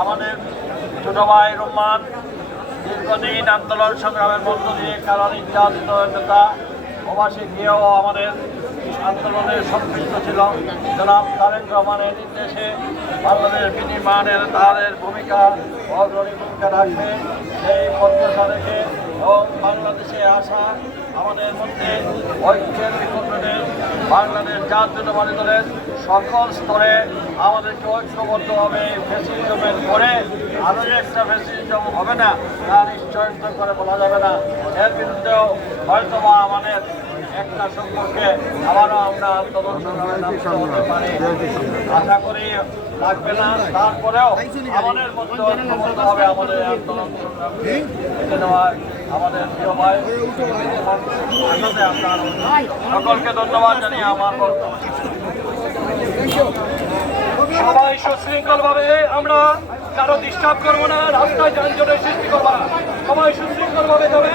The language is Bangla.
আমাদের ছোট ভাই রহমান দীর্ঘদিন আন্দোলন সংগ্রামের মধ্য দিয়ে কারণ নির্যাতিত নেতা প্রবাসী গিয়েও আমাদের আন্দোলনে সম্পৃক্ত ছিল। জনাব তারেক রহমানের নির্দেশে বাংলাদেশ বিনির্মাণের তাদের ভূমিকা অগ্রণী ভূমিকা রাখবে সেই প্রত্যাশা রেখে এবং বাংলাদেশে আসা আমাদের মধ্যে ঐক্যের বিকল্পে বাংলাদেশ জাতীয়তাবাদী দলের সকল স্তরে আমাদেরকে ঐক্যবদ্ধভাবে ফ্যাসিলিজমের করে আরও একটা ফ্যাসিলিজম হবে না তা নিশ্চয়তা করে বলা যাবে না। এর বিরুদ্ধেও হয়তো বা আমাদের একটা সম্পর্কে আবারও আমরা আন্দোলন সংগ্রামে নামতে হতে পারি, আশা করি লাগবে না। তারপরেও আমাদের মধ্যে ঐক্যবদ্ধ হবে আমাদের আন্দোলন সংগ্রাম আমাদের প্রিয় ভাই সকলকে ধন্যবাদ জানিয়ে আমার বক্তব্য। সবাই সুশৃঙ্খল ভাবে, আমরা কারো ডিস্টার্ব করবো না, রাস্তায় যানজটের সৃষ্টি করবো না, সবাই সুশৃঙ্খল ভাবে যাবে।